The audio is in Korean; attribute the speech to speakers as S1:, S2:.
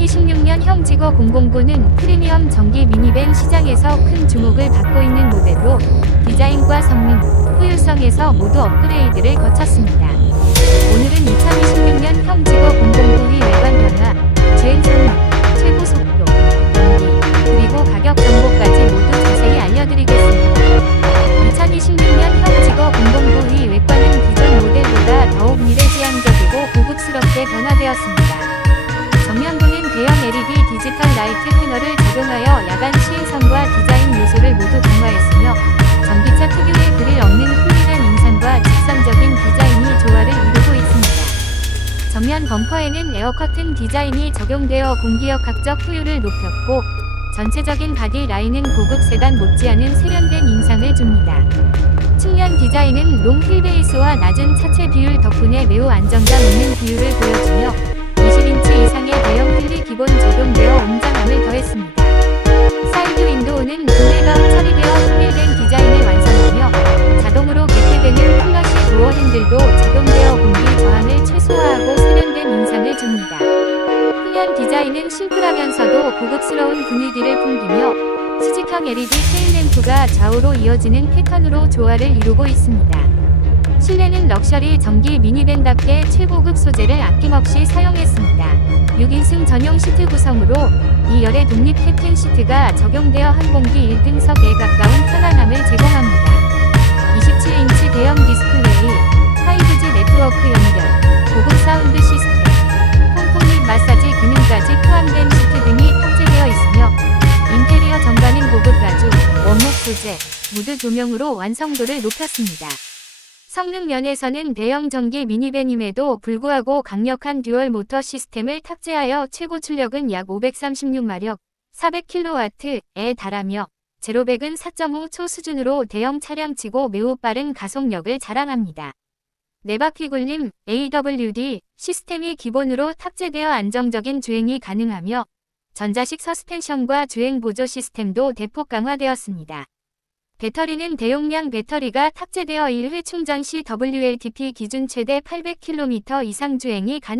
S1: 2016년 형지거 009는 프리미엄 전기 미니밴 시장에서 큰 주목을 받고 있는 모델로 디자인과 성능, 효율성에서 모두 업그레이드를 거쳤습니다. 범퍼에는 에어 커튼 디자인이 적용되어 공기역학적 효율을 높였고 전체적인 바디 라인은 고급 세단 못지않은 세련된 인상을 줍니다. 측면 디자인은 롱 휠베이스와 낮은 차체 비율 덕분에 매우 안정감 있는 비율을 보여 후면 디자인은 심플하면서도 고급스러운 분위기를 풍기며 수직형 LED 테일 램프가 좌우로 이어지는 패턴으로 조화를 이루고 있습니다. 실내는 럭셔리 전기 미니밴답게 최고급 소재를 아낌없이 사용했습니다. 6인승 전용 시트 구성으로 2열의 독립 캡틴 시트가 적용되어 항공기 1등석에 가까운 편안함 소재, 무드 조명으로 완성도를 높였습니다. 성능 면에서는 대형 전기 미니밴임에도 불구하고 강력한 듀얼 모터 시스템을 탑재하여 최고 출력은 약 536마력, 400kW에 달하며 제로백은 4.5초 수준으로 대형 차량치고 매우 빠른 가속력을 자랑합니다. 네바퀴 굴림 AWD 시스템이 기본으로 탑재되어 안정적인 주행이 가능하며 전자식 서스펜션과 주행 보조 시스템도 대폭 강화되었습니다. 배터리는 대용량 배터리가 탑재되어 1회 충전 시 WLTP 기준 최대 800km 이상 주행이 가능